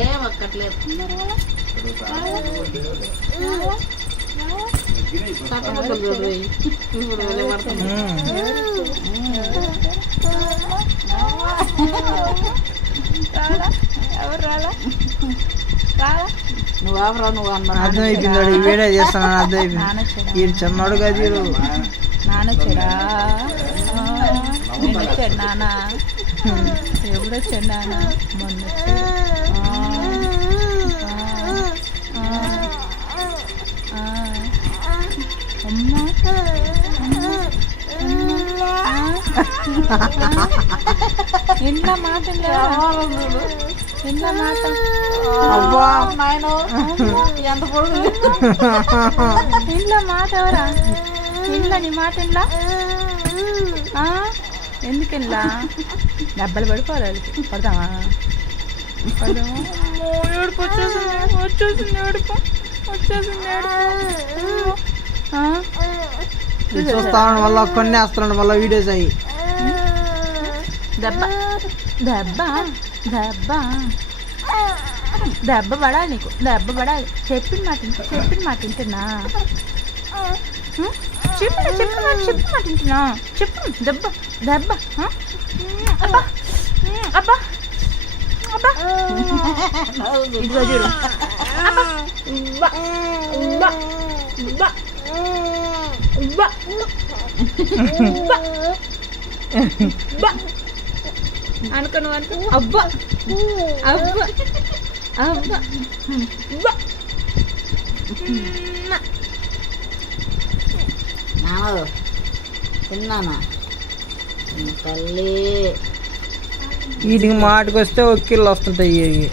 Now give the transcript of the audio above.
ఏం ఒక్కట్లేదు. నువ్వు ఆఫరా నువ్వు అన్నా అర్థమైపోయింది. వీడియో చేస్తాను అర్థమైపోయింది. ఈ చెన్నాడు కదా నాన్న చెడా వచ్చాడు నాన్న. ఎప్పుడు వచ్చాడు నాన్న? మొన్న అమ్మా ఎంత మాట ఎంత మాట ఎంత పొడుగు ఇంట్లో మాట ఎవరా? ఇంట్లో నీ మాట ఇంట్లో ఎందుకెళ్ళా? డబ్బలు పడిపోవాలి వాళ్ళకి. పడదామా? పడదామా? ఏడుపు వచ్చేసింది వచ్చేసింది ఏడుపు వచ్చేసింది ఏడుపు. చూస్తాను వల్ల కొన్ని వేస్తున్నాడు మళ్ళీ వీడియోస్ అయ్యి. దెబ్బ దెబ్బ దెబ్బ దెబ్బ పడాలి నీకు. దెబ్బ పడాలి. చెప్పిన మాట వింటున్నా. చెప్పిన మాట వింటున్నా. చెప్పు దెబ్బ దెబ్బ. అబ్బా అబ్బా అబ్బా ఇదిగో చూడు. అనుకో నువ్వు అనుకో. అబ్బా అబ్బా అబ్బా నాన్న తిన్నానా తల్లి. వీటికి మాటకు వస్తే ఒక్కిళ్ళు వస్తుంటాయి.